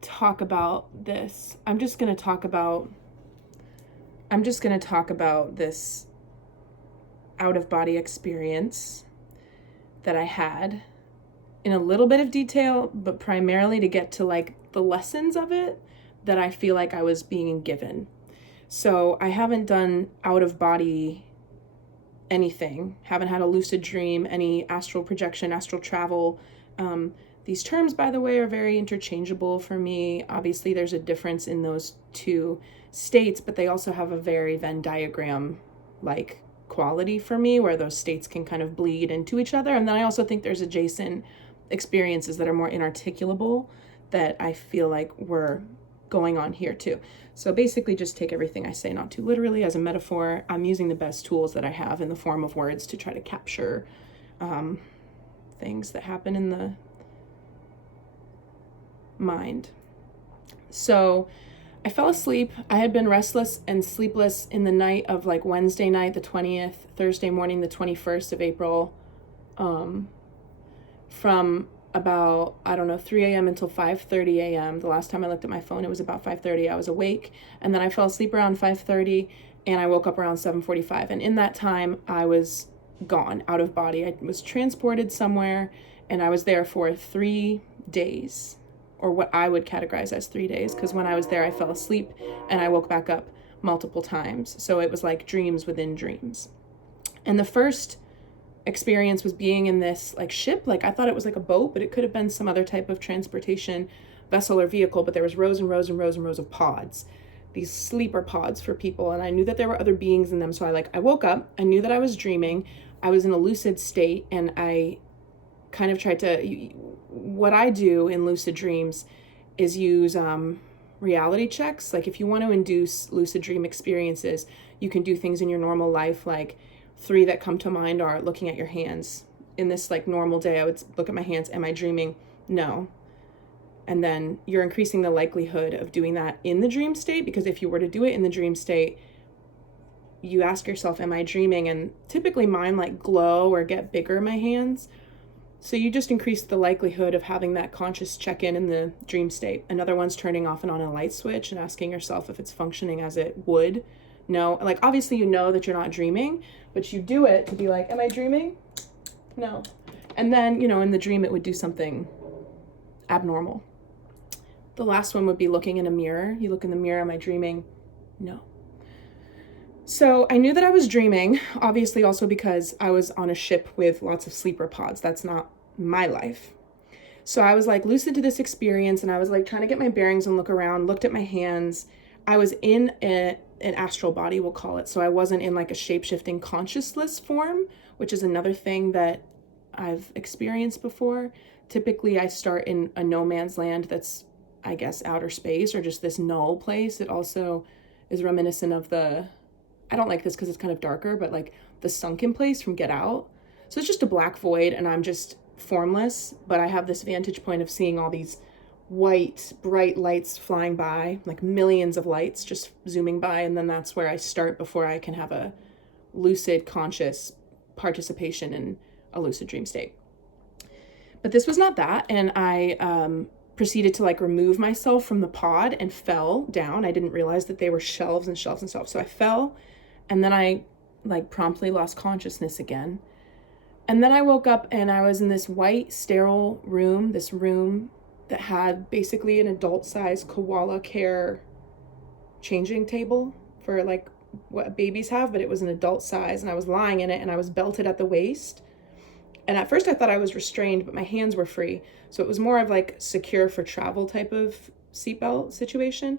talk about this. I'm just going to talk about this out of body experience that I had in a little bit of detail, but primarily to get to like the lessons of it that I feel like I was being given. So I haven't done out of body anything, haven't had a lucid dream, any astral projection, astral travel. These terms, by the way, are very interchangeable for me. Obviously, there's a difference in those two states, but they also have a very Venn diagram like quality for me, where those states can kind of bleed into each other. And then I also think there's adjacent experiences that are more inarticulable that I feel like were going on here too. So basically just take everything I say not too literally as a metaphor. I'm using the best tools that I have in the form of words to try to capture things that happen in the mind. So I fell asleep. I had been restless and sleepless in the night of like Wednesday night, the 20th, Thursday morning, the 21st of April, from about, 3 a.m. until 5:30 a.m. The last time I looked at my phone, it was about 5:30. I was awake, and then I fell asleep around 5:30, and I woke up around 7:45. And in that time, I was gone, out of body. I was transported somewhere, and I was there for 3 days, or what I would categorize as 3 days, because when I was there, I fell asleep, and I woke back up multiple times. So it was like dreams within dreams. And the first experience was being in this like ship. Like I thought it was like a boat, but it could have been some other type of transportation vessel or vehicle, but there was rows and rows and rows and rows of pods, these sleeper pods for people, and I knew that there were other beings in them. So I woke up, I knew that I was dreaming, I was in a lucid state, and I kind of tried to, what I do in lucid dreams is use reality checks. Like if you want to induce lucid dream experiences, you can do things in your normal life. Like 3 that come to mind are looking at your hands. In this like normal day, I would look at my hands. Am I dreaming? No. And then you're increasing the likelihood of doing that in the dream state, because if you were to do it in the dream state, you ask yourself, am I dreaming? And typically mine like glow or get bigger, my hands. So you just increase the likelihood of having that conscious check-in in the dream state. Another one's turning off and on a light switch and asking yourself if it's functioning as it would. No, like obviously you know that you're not dreaming, but you do it to be like, am I dreaming? No. And then, in the dream it would do something abnormal. The last one would be looking in a mirror. You look in the mirror, am I dreaming? No. So I knew that I was dreaming, obviously also because I was on a ship with lots of sleeper pods. That's not my life. So I was like lucid to this experience, and I was like trying to get my bearings and look around, looked at my hands. I was in an astral body, we'll call it. So I wasn't in like a shape-shifting consciousness form, which is another thing that I've experienced before. Typically I start in a no man's land that's, I guess, outer space or just this null place. It also is reminiscent of I don't like this because it's kind of darker, but like the sunken place from Get Out. So it's just a black void, and I'm just formless, but I have this vantage point of seeing all these white, bright lights flying by, like millions of lights just zooming by, and then that's where I start before I can have a lucid, conscious participation in a lucid dream state. But this was not that, and I proceeded to like remove myself from the pod and fell down. I didn't realize that they were shelves and shelves and shelves. So I fell, and then I like promptly lost consciousness again. And then I woke up and I was in this white sterile room, this room that had basically an adult size koala care changing table for like what babies have, but it was an adult size, and I was lying in it, and I was belted at the waist. And at first I thought I was restrained, but my hands were free. So it was more of like secure for travel type of seatbelt situation.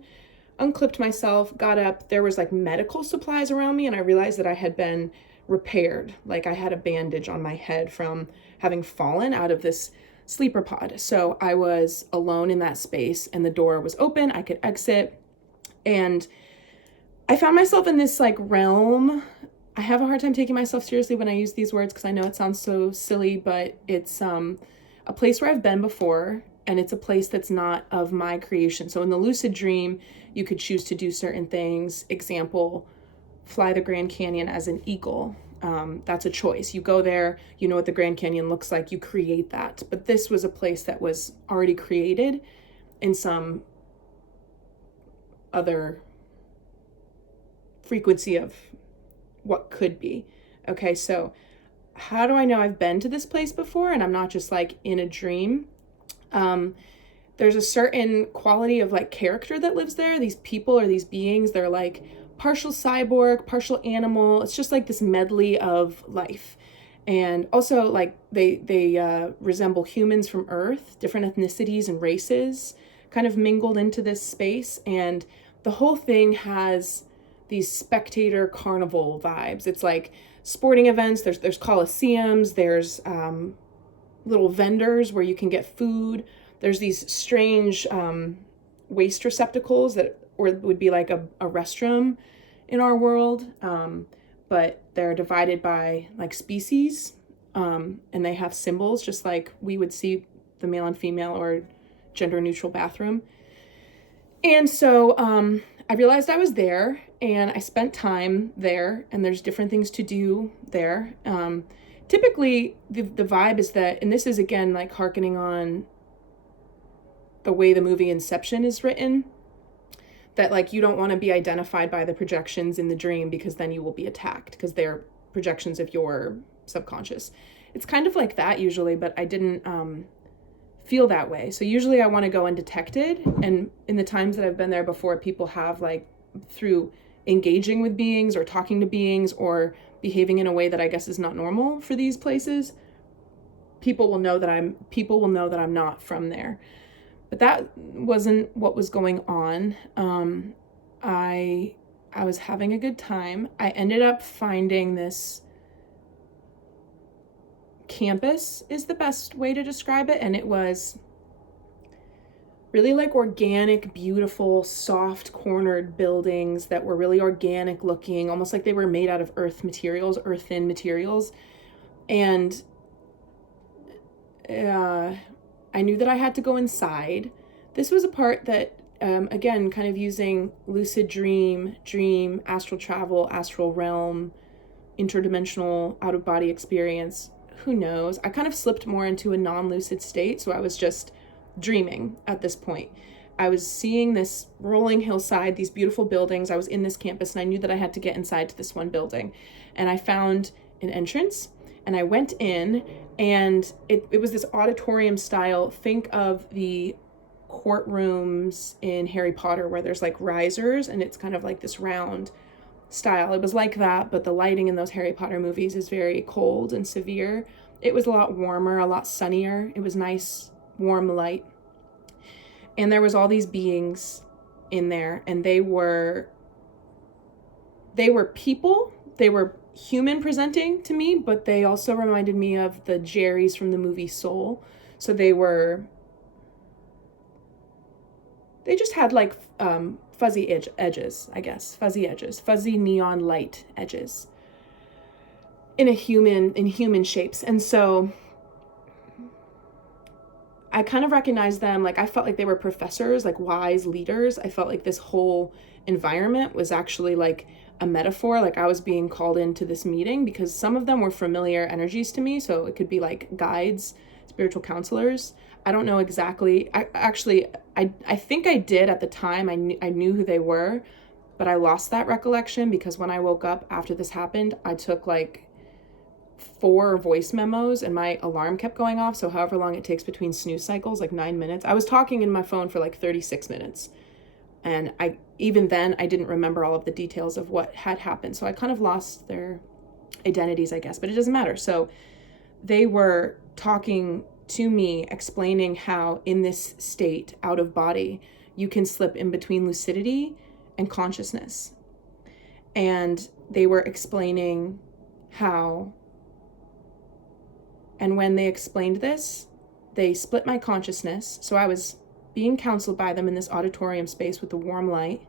Unclipped myself, got up. There was like medical supplies around me, and I realized that I had been repaired. Like I had a bandage on my head from having fallen out of this sleeper pod. So I was alone in that space, and the door was open. I could exit. And I found myself in this like realm. I have a hard time taking myself seriously when I use these words because I know it sounds so silly, but it's a place where I've been before, and it's a place that's not of my creation. So in the lucid dream, you could choose to do certain things. Example, fly the Grand Canyon as an eagle. That's a choice. You go there, you know what the Grand Canyon looks like, you create that. But this was a place that was already created, in some other frequency of what could be. Okay, so how do I know I've been to this place before and I'm not just like in a dream? There's a certain quality of like character that lives there. These people or these beings, they're like partial cyborg, partial animal. It's just like this medley of life. And also like they resemble humans from Earth, different ethnicities and races kind of mingled into this space. And the whole thing has these spectator carnival vibes. It's like sporting events. There's coliseums. There's little vendors where you can get food. There's these strange waste receptacles that or would be like a restroom in our world, but they're divided by like species, and they have symbols just like we would see the male and female or gender neutral bathroom. And so I realized I was there and I spent time there, and there's different things to do there. Typically the vibe is that, and this is again like hearkening on the way the movie Inception is written, that like you don't want to be identified by the projections in the dream because then you will be attacked because they're projections of your subconscious. It's kind of like that usually, but I didn't feel that way. So usually I want to go undetected, and in the times that I've been there before, people have like through engaging with beings or talking to beings or behaving in a way that I guess is not normal for these places, people will know that I'm not from there. But that wasn't what was going on. I was having a good time. I ended up finding this campus is the best way to describe it. And it was really like organic, beautiful, soft cornered buildings that were really organic looking, almost like they were made out of earthen materials. And I knew that I had to go inside. This was a part that, again, kind of using lucid dream, astral travel, astral realm, interdimensional out-of-body experience. Who knows? I kind of slipped more into a non-lucid state, so I was just dreaming at this point. I was seeing this rolling hillside, these beautiful buildings. I was in this campus, and I knew that I had to get inside to this one building. And I found an entrance, and I went in, and it was this auditorium style. Think of the courtrooms in Harry Potter where there's like risers and it's kind of like this round style. It was like that, but the lighting in those Harry Potter movies is very cold and severe. It was a lot warmer, a lot sunnier. It was nice, warm light. And there was all these beings in there, and they were people. They were human presenting to me, but they also reminded me of the Jerrys from the movie Soul. So they just had like fuzzy edges, I guess, fuzzy neon light edges in human shapes. And so I kind of recognized them. Like I felt like they were professors, like wise leaders. I felt like this whole environment was actually like a metaphor. Like I was being called into this meeting because some of them were familiar energies to me. So it could be like guides, spiritual counselors. I don't know exactly. I think I did at the time. I knew who they were, but I lost that recollection because when I woke up after this happened, I took like 4 voice memos and my alarm kept going off. So however long it takes between snooze cycles, like 9 minutes. I was talking in my phone for like 36 minutes. And even then I didn't remember all of the details of what had happened. So I kind of lost their identities, I guess, but it doesn't matter. So they were talking to me, explaining how in this state, out of body, you can slip in between lucidity and consciousness. And they were explaining how, and when they explained this, they split my consciousness. So I was being counseled by them in this auditorium space with the warm light,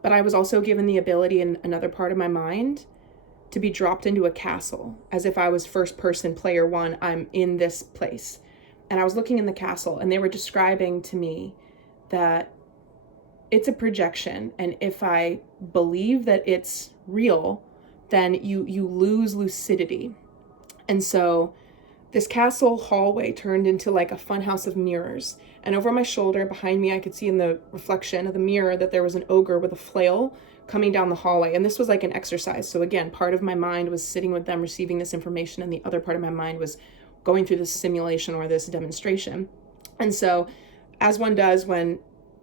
but I was also given the ability in another part of my mind to be dropped into a castle, as if I was first person player 1, I'm in this place. And I was looking in the castle, and they were describing to me that it's a projection, and if I believe that it's real, then you lose lucidity. And so this castle hallway turned into like a funhouse of mirrors. And over my shoulder, behind me, I could see in the reflection of the mirror that there was an ogre with a flail coming down the hallway. And this was like an exercise. So again, part of my mind was sitting with them, receiving this information, and the other part of my mind was going through this simulation or this demonstration. And so, as one does when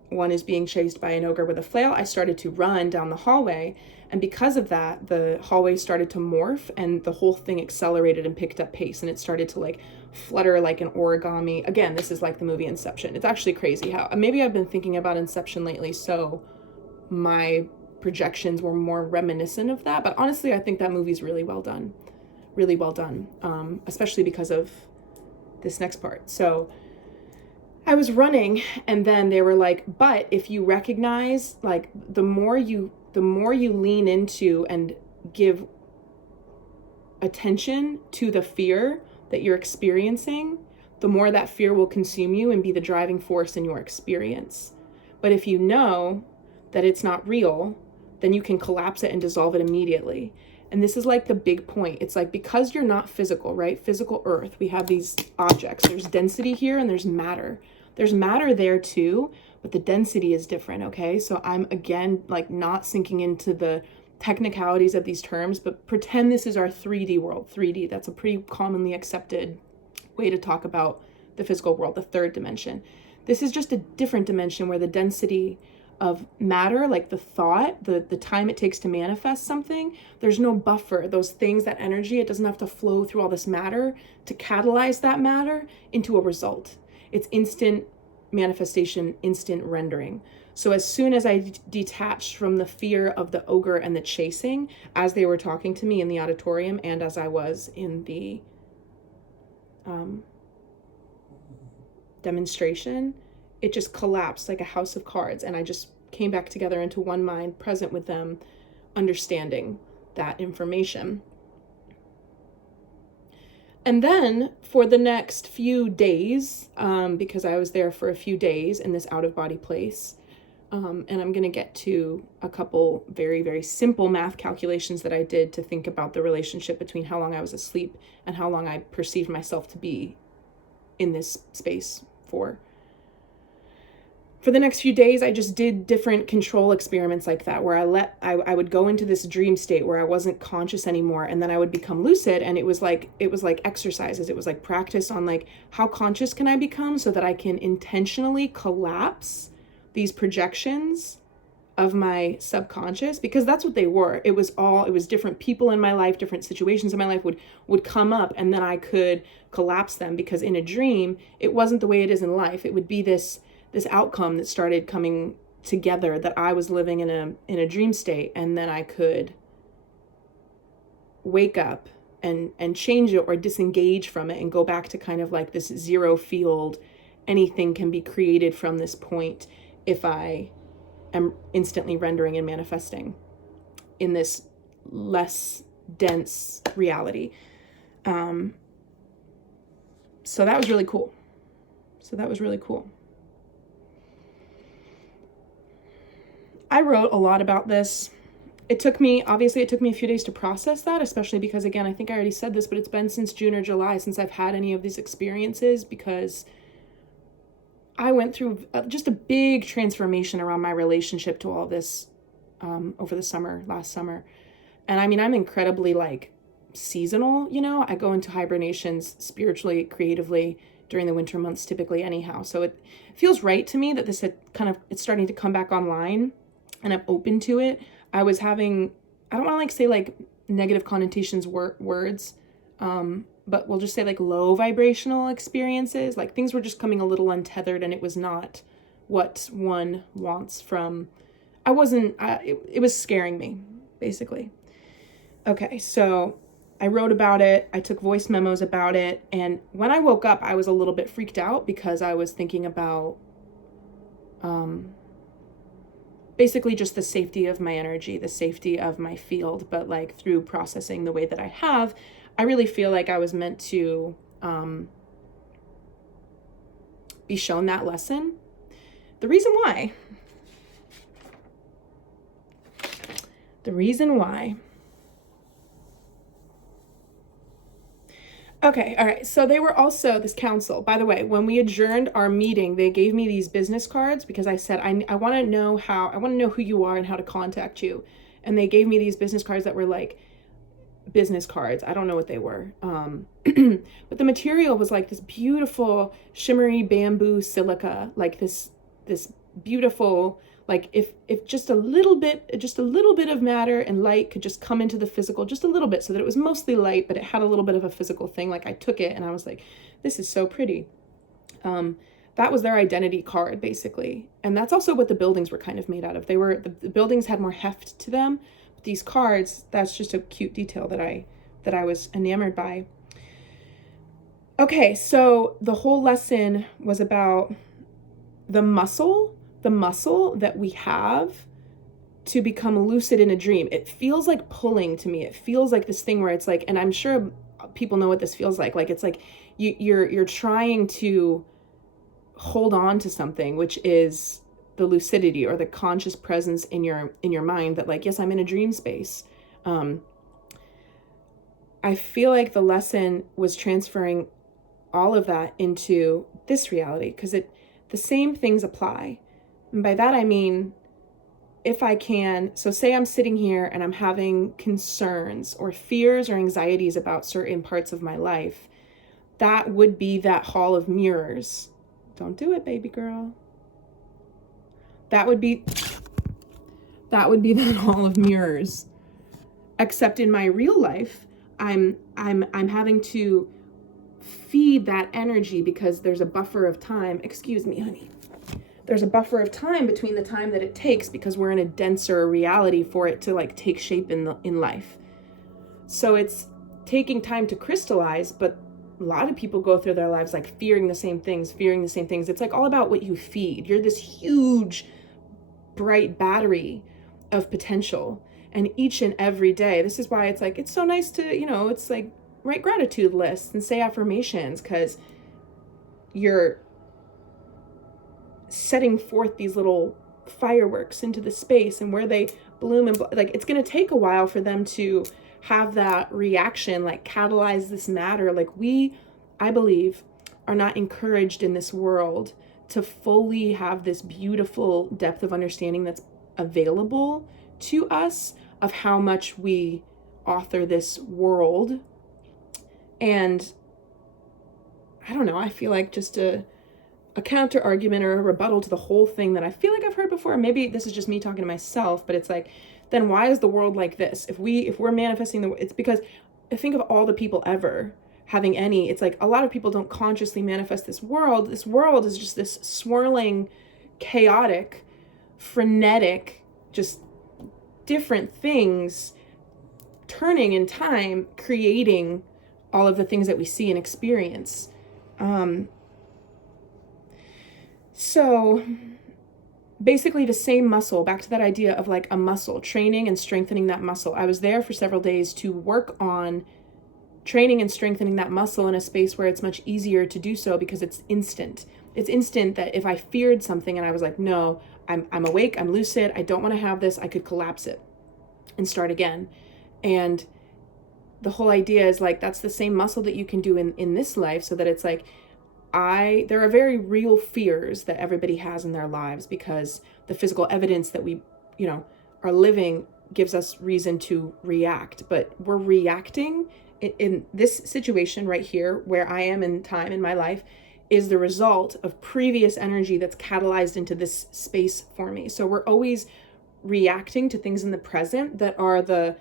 one is being chased by an ogre with a flail, I started to run down the hallway. And because of that, the hallway started to morph and the whole thing accelerated and picked up pace. And it started to like flutter like an origami. Again, this is like the movie Inception. It's actually crazy how, maybe I've been thinking about Inception lately, so my projections were more reminiscent of that. But honestly, I think that movie's really well done. Really well done. Especially because of this next part. So I was running, and then they were like, but if you recognize, like, the more you lean into and give attention to the fear that you're experiencing, the more that fear will consume you and be the driving force in your experience. But if you know that it's not real, then you can collapse it and dissolve it immediately. And this is like the big point. It's like, because you're not physical, right? Physical earth, we have these objects. There's density here and there's matter. There's matter there too, but the density is different, okay? So I'm, again, like not sinking into the technicalities of these terms, but pretend this is our 3D world. 3D, that's a pretty commonly accepted way to talk about the physical world, the third dimension. This is just a different dimension where the density of matter, like the thought, the time it takes to manifest something, there's no buffer. Those things, that energy, it doesn't have to flow through all this matter to catalyze that matter into a result. It's instant manifestation, instant rendering. So as soon as I detached from the fear of the ogre and the chasing, as they were talking to me in the auditorium and as I was in the demonstration, it just collapsed like a house of cards. And I just came back together into one mind, present with them, understanding that information. And then for the next few days, because I was there for a few days in this out-of-body place, and I'm going to get to a couple very, very simple math calculations that I did to think about the relationship between how long I was asleep and how long I perceived myself to be in this space for. For the next few days, I just did different control experiments like that, where I would go into this dream state where I wasn't conscious anymore, and then I would become lucid, and it was like exercises. It was like practice on like, how conscious can I become so that I can intentionally collapse these projections of my subconscious, because that's what they were. It was different people in my life, different situations in my life would come up, and then I could collapse them, because in a dream, it wasn't the way it is in life. It would be this outcome that started coming together, that I was living in a dream state, and then I could wake up and change it or disengage from it and go back to kind of like this zero field. Anything can be created from this point if I am instantly rendering and manifesting in this less dense reality. So that was really cool. I wrote a lot about this. It took me a few days to process that, especially because, again, I think I already said this, but it's been since June or July since I've had any of these experiences, because I went through just a big transformation around my relationship to all this over the last summer. And I mean, I'm incredibly like seasonal, you know, I go into hibernations spiritually, creatively during the winter months, typically anyhow. So it feels right to me that this had it's starting to come back online, and I'm open to it. I was having, I don't want to like say like negative connotations words, but we'll just say like low vibrational experiences. Like things were just coming a little untethered, and it was not what one wants from, it was scaring me, basically. Okay, so I wrote about it. I took voice memos about it. And when I woke up, I was a little bit freaked out, because I was thinking about basically just the safety of my energy, the safety of my field. But like through processing the way that I have, I really feel like I was meant to be shown that lesson. The reason why. Okay, all right. So they were also this council. By the way, when we adjourned our meeting, they gave me these business cards because I said I want to know who you are and how to contact you. And they gave me these business cards that were like business cards. I don't know what they were. But the material was like this beautiful shimmery bamboo silica, like this beautiful, like if just a little bit of matter and light could just come into the physical, just a little bit, so that it was mostly light, but it had a little bit of a physical thing. Like I took it and I was like, this is so pretty. That was their identity card, basically. And that's also what the buildings were kind of made out of. The buildings had more heft to them. But these cards, that's just a cute detail that I was enamored by. Okay, so the whole lesson was about the muscle that we have to become lucid in a dream. It feels like pulling to me. It feels like this thing where it's like, and I'm sure people know what this feels like. Like it's like you're trying to hold on to something, which is the lucidity or the conscious presence in your mind that like, yes, I'm in a dream space. I feel like the lesson was transferring all of that into this reality because the same things apply. And by that, I mean, if I can, so say I'm sitting here and I'm having concerns or fears or anxieties about certain parts of my life, that would be that hall of mirrors. Don't do it, baby girl. That would be that hall of mirrors. Except in my real life, I'm having to feed that energy because there's a buffer of time. Excuse me, honey. There's a buffer of time between the time that it takes because we're in a denser reality for it to like take shape in life. So it's taking time to crystallize, but a lot of people go through their lives like fearing the same things. It's like all about what you feed. You're this huge, bright battery of potential. And each and every day, this is why it's like, it's so nice to, it's like write gratitude lists and say affirmations because you're setting forth these little fireworks into the space and where they bloom and like it's going to take a while for them to have that reaction, like catalyze this matter. Like I believe, are not encouraged in this world to fully have this beautiful depth of understanding that's available to us of how much we author this world. And I don't know, I feel like just a counter argument or a rebuttal to the whole thing that I feel like I've heard before. Maybe this is just me talking to myself, but it's like, then why is the world like this? If we're manifesting it's because I think of all the people ever having it's like a lot of people don't consciously manifest this world. This world is just this swirling, chaotic, frenetic, just different things turning in time, creating all of the things that we see and experience. So basically the same muscle, back to that idea of like a muscle, training and strengthening that muscle. I was there for several days to work on training and strengthening that muscle in a space where it's much easier to do so because it's instant. It's instant that if I feared something and I was like, no, I'm awake, I'm lucid, I don't want to have this, I could collapse it and start again. And the whole idea is like, that's the same muscle that you can do in this life, so that it's like, there are very real fears that everybody has in their lives because the physical evidence that we, are living gives us reason to react. But we're reacting in this situation right here, where I am in time in my life, is the result of previous energy that's catalyzed into this space for me. So we're always reacting to things in the present that are the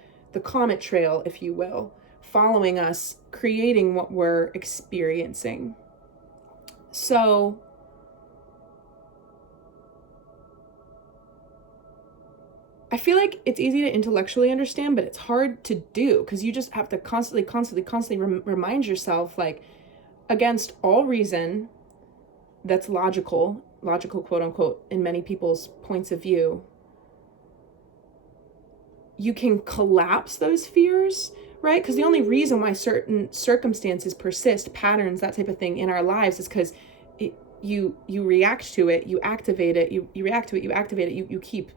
comet trail, if you will, following us, creating what we're experiencing. So I feel like it's easy to intellectually understand, but it's hard to do because you just have to constantly remind yourself, like, against all reason that's logical, quote unquote, in many people's points of view, you can collapse those fears, right? Because the only reason why certain circumstances persist, patterns, that type of thing in our lives is because you react to it, you activate it, you react to it, you activate it, you keep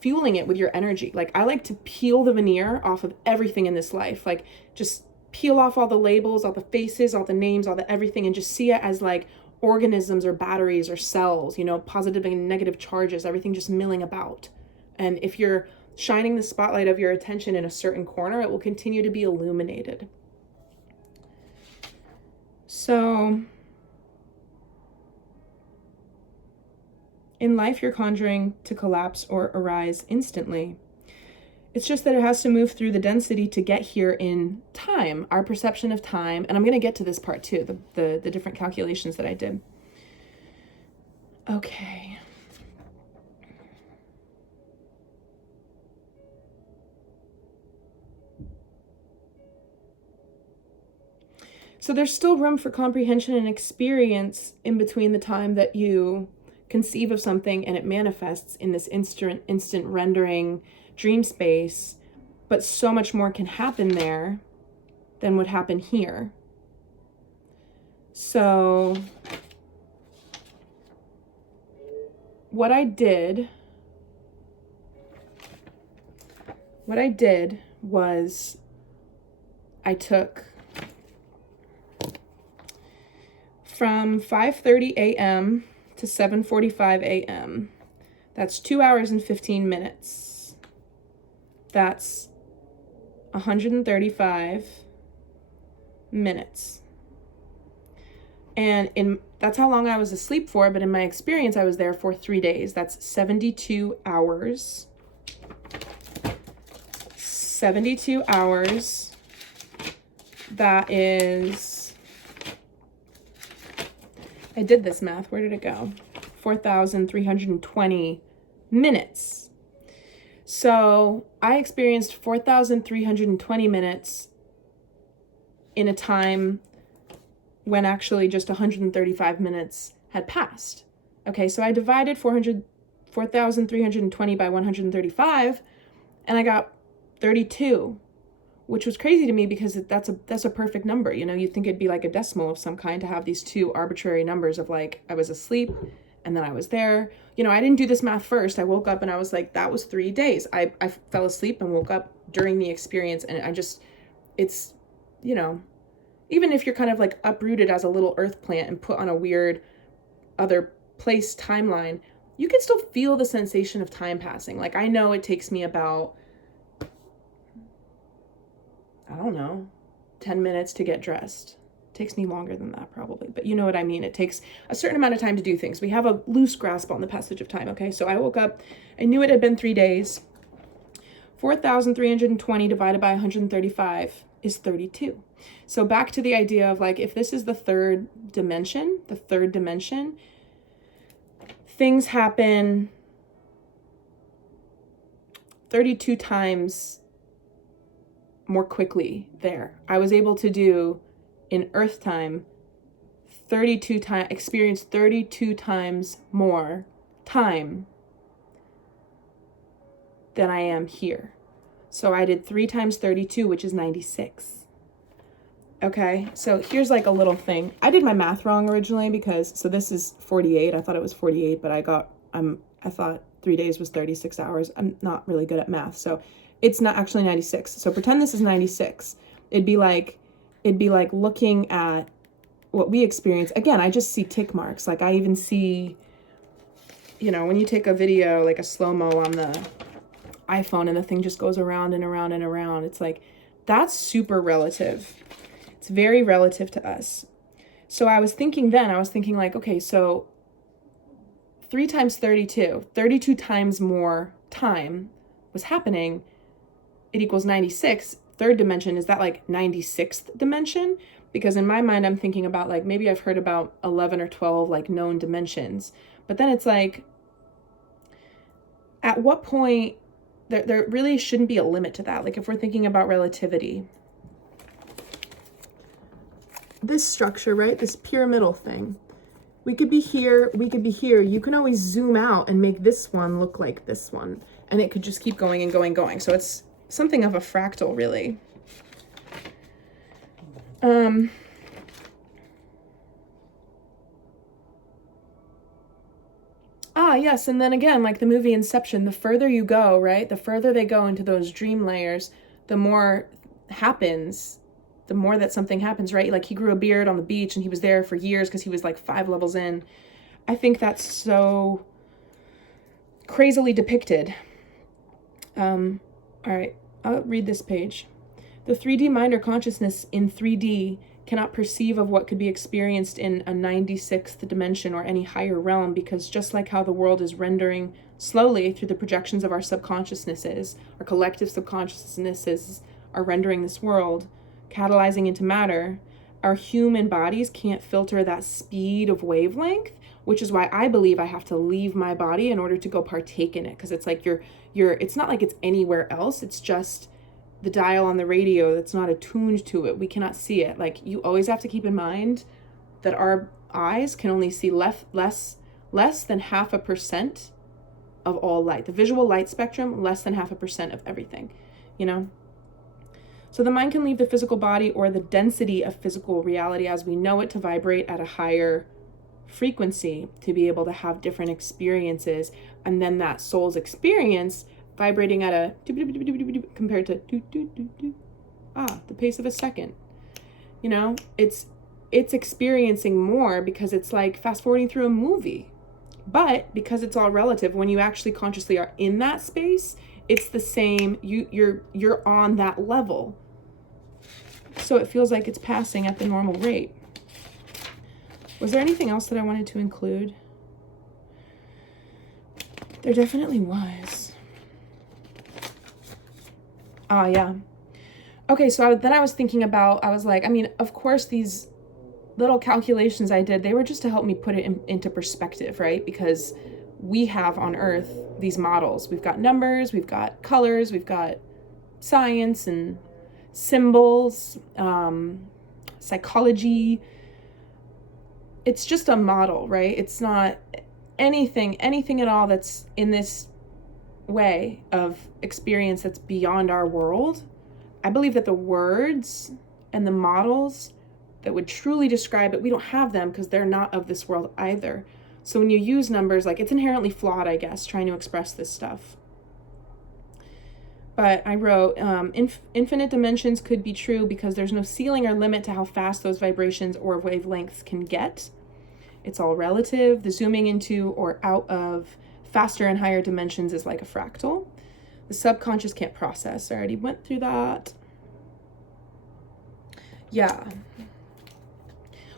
fueling it with your energy. Like, I like to peel the veneer off of everything in this life, like just peel off all the labels, all the faces, all the names, all the everything, and just see it as like organisms or batteries or cells, you know, positive and negative charges, everything just milling about. And if you're shining the spotlight of your attention in a certain corner, it will continue to be illuminated. So in life, you're conjuring to collapse or arise instantly. It's just that it has to move through the density to get here in time, our perception of time. And I'm going to get to this part too, the different calculations that I did. Okay. So there's still room for comprehension and experience in between the time that you conceive of something and it manifests in this instant rendering dream space, but so much more can happen there than would happen here. So what I did was I took from 5:30 a.m. to 7:45 a.m. That's 2 hours and 15 minutes. That's 135 minutes. And that's how long I was asleep for, but in my experience, I was there for 3 days. That's 72 hours. 72 hours. That is, I did this math. Where did it go? 4,320 minutes. So I experienced 4,320 minutes in a time when actually just 135 minutes had passed. Okay, so I divided 4,320 by 135, and I got 32, which was crazy to me because that's a perfect number. You know, you'd think it'd be like a decimal of some kind to have these two arbitrary numbers of like, I was asleep and then I was there. You know, I didn't do this math first. I woke up and I was like, that was 3 days. I fell asleep and woke up during the experience, and it's, you know, even if you're kind of like uprooted as a little earth plant and put on a weird other place timeline, you can still feel the sensation of time passing. Like, I know it takes me about, I don't know, 10 minutes to get dressed. It takes me longer than that probably, but you know what I mean. It takes a certain amount of time to do things. We have a loose grasp on the passage of time, okay? So I woke up, I knew it had been 3 days. 4,320 divided by 135 is 32. So back to the idea of like, if this is the third dimension, things happen 32 times more quickly there. I was able to do in Earth time 32 times, experience 32 times more time than I am here. So I did 3 times 32, which is 96. Okay, so here's like a little thing. I did my math wrong originally because, so this is 48. I thought it was 48, but I thought 3 days was 36 hours. I'm not really good at math, so it's not actually 96. So pretend this is 96. It'd be like looking at what we experience. Again, I just see tick marks. Like I even see, you know, when you take a video, like a slow-mo on the iPhone and the thing just goes around and around and around. It's like, that's super relative. It's very relative to us. So I was thinking like, okay, so 3 times 32, 32 times more time was happening. It equals 96. Third dimension, is that like 96th dimension? Because in my mind, I'm thinking about like, maybe I've heard about 11 or 12 like known dimensions. But then it's like, at what point, there really shouldn't be a limit to that. Like if we're thinking about relativity, this structure, right? This pyramidal thing. We could be here, we could be here. You can always zoom out and make this one look like this one. And it could just keep going and going and going. So it's something of a fractal, really. Yes, and then again, like the movie Inception, the further you go, right? The further they go into those dream layers, the more happens the more that something happens, right? Like he grew a beard on the beach and he was there for years because he was like 5 levels in. I think that's so crazily depicted. All right, I'll read this page. The 3D mind or consciousness in 3D cannot perceive of what could be experienced in a 96th dimension or any higher realm, because just like how the world is rendering slowly through the projections of our subconsciousnesses, our collective subconsciousnesses are rendering this world, catalyzing into matter, our human bodies can't filter that speed of wavelength, which is why I believe I have to leave my body in order to go partake in it, because it's like it's not like it's anywhere else, it's just the dial on the radio that's not attuned to it. We cannot see it. Like, you always have to keep in mind that our eyes can only see less than 0.5% of all light. The visual light spectrum, less than 0.5% of everything, you know? So the mind can leave the physical body or the density of physical reality as we know it to vibrate at a higher frequency to be able to have different experiences. And then that soul's experience vibrating at a compared to the pace of a second. You know, it's experiencing more because it's like fast forwarding through a movie. But because it's all relative, when you actually consciously are in that space, it's the same. You're on that level. So it feels like it's passing at the normal rate. Was there anything else that I wanted to include? There definitely was. Oh, yeah. Okay, so then I was thinking about, I was like, I mean, of course, these little calculations I did, they were just to help me put it into perspective, right? Because we have on Earth these models. We've got numbers, we've got colors, we've got science and symbols, psychology. It's just a model, right? It's not anything at all that's in this way of experience that's beyond our world. I believe that the words and the models that would truly describe it, we don't have them because they're not of this world either. So when you use numbers, like, it's inherently flawed, I guess, trying to express this stuff. But I wrote, infinite dimensions could be true because there's no ceiling or limit to how fast those vibrations or wavelengths can get. It's all relative. The zooming into or out of faster and higher dimensions is like a fractal. The subconscious can't process. I already went through that. Yeah.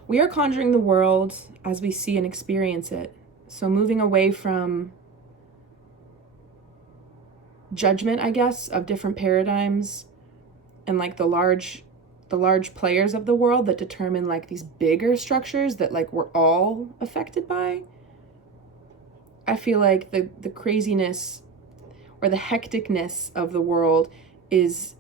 We are conjuring the world as we see and experience it. So moving away from judgment, I guess, of different paradigms and like the large players of the world that determine like these bigger structures that like we're all affected by. I feel like the craziness or the hecticness of the world is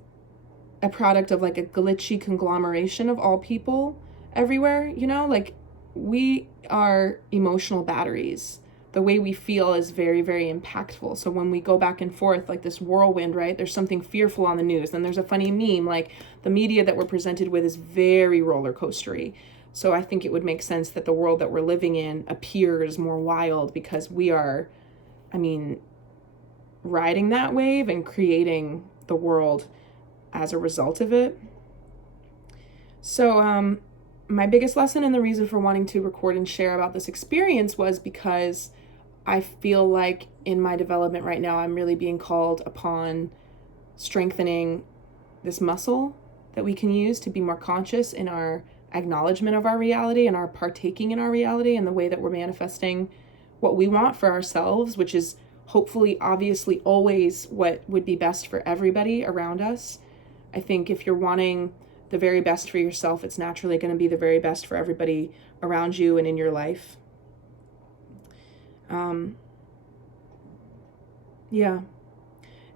a product of like a glitchy conglomeration of all people everywhere, you know? Like, we are emotional batteries. The way we feel is very, very impactful. So when we go back and forth like this whirlwind, right? There's something fearful on the news. Then there's a funny meme. Like, the media that we're presented with is very roller coastery. So I think it would make sense that the world that we're living in appears more wild because we are, I mean, riding that wave and creating the world as a result of it. So my biggest lesson and the reason for wanting to record and share about this experience was because I feel like in my development right now, I'm really being called upon strengthening this muscle that we can use to be more conscious in our acknowledgement of our reality and our partaking in our reality and the way that we're manifesting what we want for ourselves, which is hopefully, obviously, always what would be best for everybody around us. I think if you're wanting the very best for yourself, it's naturally going to be the very best for everybody around you and in your life. Yeah.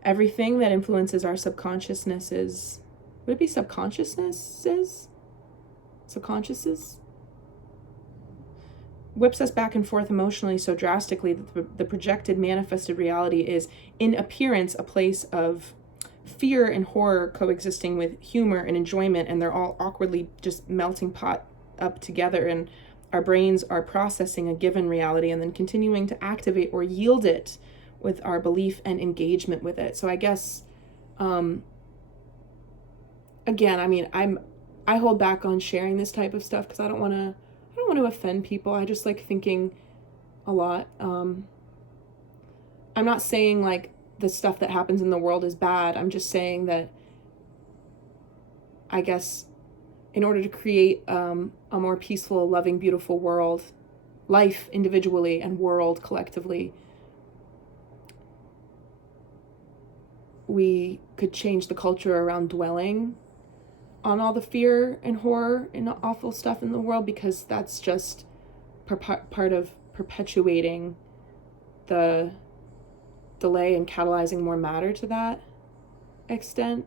Everything that influences our subconsciousness is, would it be subconsciouses? Subconsciouses? Whips us back and forth emotionally so drastically that the projected manifested reality is, in appearance, a place of fear and horror coexisting with humor and enjoyment, and they're all awkwardly just melting pot up together, and our brains are processing a given reality and then continuing to activate or yield it with our belief and engagement with it. So I guess, again, I mean, I hold back on sharing this type of stuff because I don't want to offend people. I just like thinking a lot. I'm not saying like the stuff that happens in the world is bad. I'm just saying that I guess in order to create a more peaceful, loving, beautiful world, life individually and world collectively, we could change the culture around dwelling on all the fear and horror and awful stuff in the world, because that's just part of perpetuating the delay and catalyzing more matter to that extent.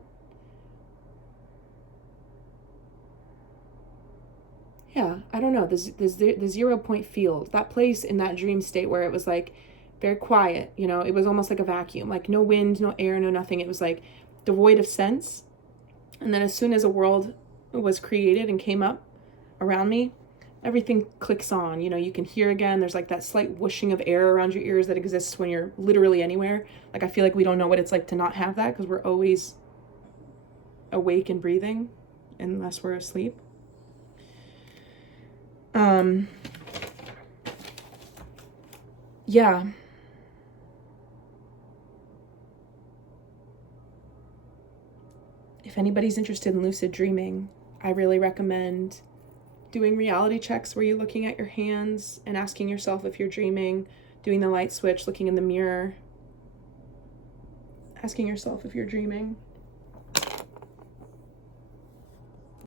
Yeah, I don't know. The 0 point field, that place in that dream state where it was like very quiet, you know, it was almost like a vacuum, like no wind, no air, no nothing. It was like devoid of sense. And then as soon as a world was created and came up around me, everything clicks on. You know, you can hear again. There's like that slight whooshing of air around your ears that exists when you're literally anywhere. Like, I feel like we don't know what it's like to not have that, because we're always awake and breathing unless we're asleep. Yeah. If anybody's interested in lucid dreaming, I really recommend doing reality checks where you're looking at your hands and asking yourself if you're dreaming, doing the light switch, looking in the mirror, asking yourself if you're dreaming.